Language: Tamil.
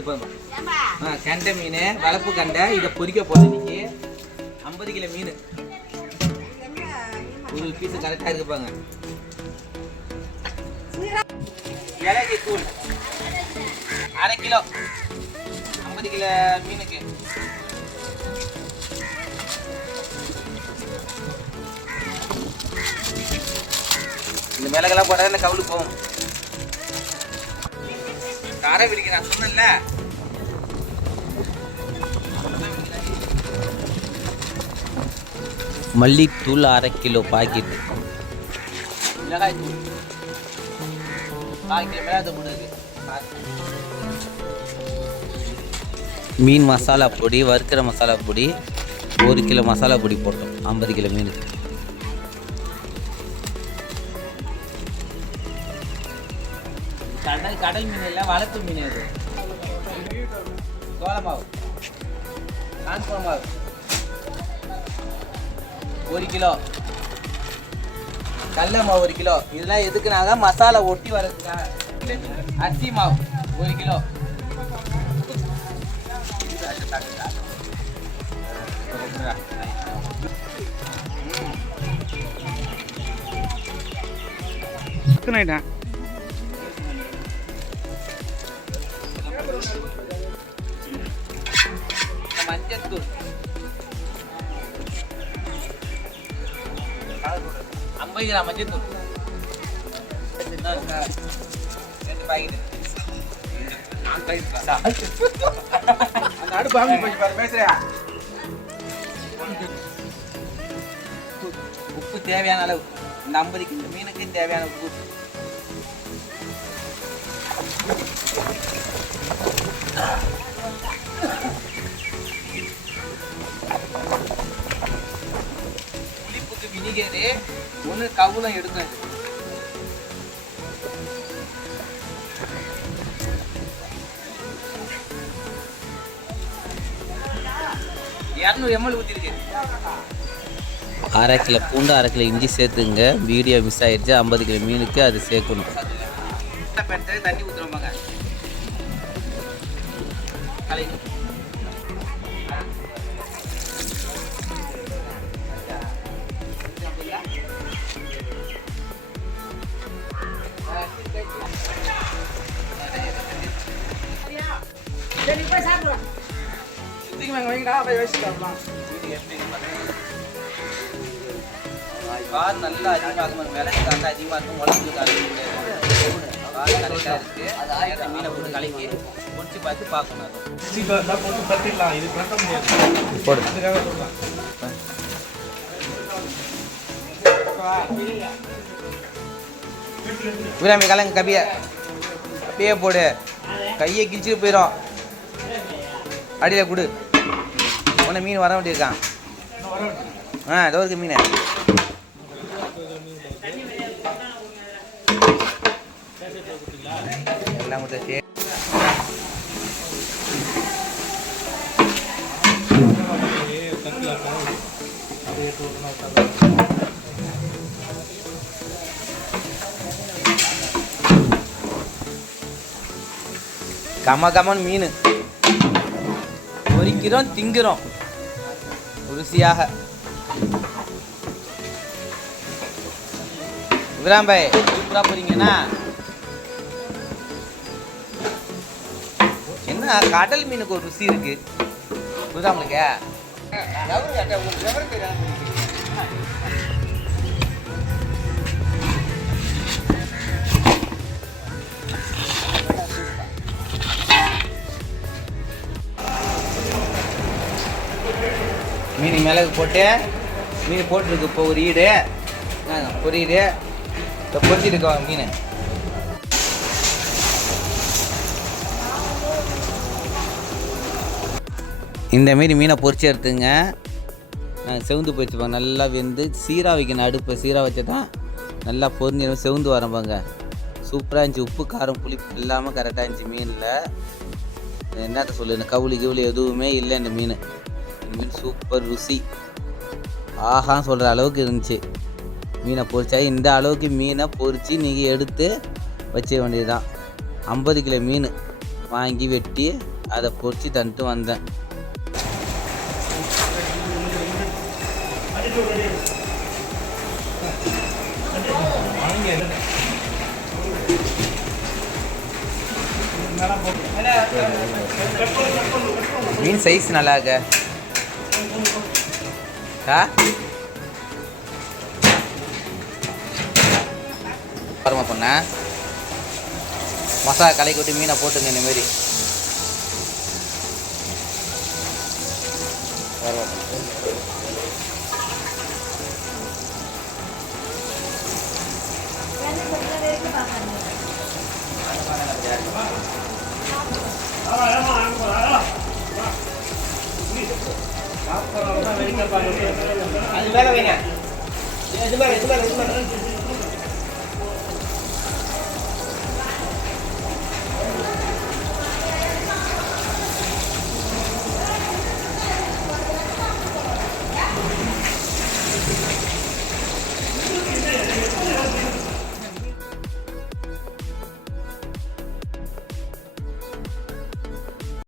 எடுப்பாங்க. கெண்டை மீன், வளர்ப்பு கண்டை, இதை பொரிக்க போகுது இன்னைக்கு. 50 கிலோ மீன் ஒரு பீஸு கரெக்டாக இருக்குப்பாங்க. மிளகு தூள் 1/2 கிலோ 50 கிலோ மீனுக்கு. இந்த மிளகெல்லாம் போட்டால் இந்த கவுளு போகும். காரை பிடிக்க நான் சொன்னேன்ல. மல்லித்தூள் 1/2 கிலோ பாக்கெட். மிளகாய் தூள் 4 கிலோ மிளகாய் தூள் போடுறது. மீன் மசாலா பொடி, வறுக்கிற மசாலா பொடி 1 கிலோ மசாலா பொடி போட்டோம் 50 கிலோ மீனுக்கு. கடல் மீன் இல்லை, வளர்ப்பு மீன். அது சோள மாவு, கான்ஃபிளவர் மாவு 1 கிலோ, கடல மாவு 1 கிலோ. இதெல்லாம் எதுக்குனாங்க? மசாலா ஒட்டி வர்றதுக்காக. அரிசி மாவு 1 கிலோ. மஞ்சத்தூள் 50 கிராம் மஞ்சத்தூள். 2 பாக்கெட். உப்பு தேவையான அளவு. இந்த 50 கிலோ மீனுக்கு தேவையான உப்பு. புளிப்புக்கு வினிகரு, 1 கவுளம் எடுக்கும். 200 ml ஊற்றிருக்கு. 1/2 கிலோ பூண்டு, 1/2 கிலோ இஞ்சி சேர்த்துங்க. வீடியோ மிஸ் ஆகிடுச்சு. 50 கிலோ மீனுக்கு அது சேர்க்கணும். தண்ணி ஊற்றுறோம்பாங்க. கார் நல்லா அதிகமாக இருக்கும். மிளகு காரம் அதிகமாக இருக்கும். உடம்புக்கு காரம் கார் கரெக்டாக இருக்குது. மீனை போட்டு கலக்கி பொடிச்சு பார்த்து பார்க்கணும். விராமி கலங்க கபியை அப்படியே போடு. கையை கிழிச்சிட்டு போயிடும். அடியில் கொடு. உன்னை மீன் வர வேண்டியிருக்கான். ஏதோ இருக்கு மீன். எல்லாம் கொடுத்து கம கமன் மீன் பொரிக்கிறோம், திங்குறோம் ருசியாக. விராம் பாய் சூப்பராக போறீங்கன்னா என்ன கடல் மீனுக்கு ஒரு ருசி இருக்கு. புரியுதா உங்களுக்கு? மீன் மிளகு போட்டு மீன் போட்டுருக்கு. இப்போ ஒரு ஈடு பொரியுது. இப்போ பொரிச்சிருக்கோம் மீன். இந்தமாரி மீனை பொரிச்சு எடுத்துங்க. செவந்து போயிடுச்சுப்பாங்க. நல்லா வெந்து சீராக வைக்கணும். அடுப்பை சீராக வச்சு தான் நல்லா பொரிஞ்சிடும். செவந்து வரம்பாங்க. சூப்பராக இருந்துச்சு. உப்பு காரம் புளிப்பு இல்லாமல் கரெக்டாக இருந்துச்சு மீனில். என்னத்த சொல்லு, கவுளி கவுளி எதுவுமே இல்லை. இந்த மீன் சூப்பர் ருசி. ஆஹான்னு சொல்கிற அளவுக்கு இருந்துச்சு. மீனை பொரிச்சா இந்த அளவுக்கு மீனை பொரித்து நீங்கள் எடுத்து வச்ச வேண்டியது தான். 50 கிலோ மீன் வாங்கி வெட்டி அதை பொறிச்சு தந்துட்டு வந்தேன். மீன் சைஸ் நல்லா இருக்க பரமா பண்ண மசாலா கலக்கி விட்டு மீனை போட்டுங்க இந்தமாரி. அது மேலே வைங்க.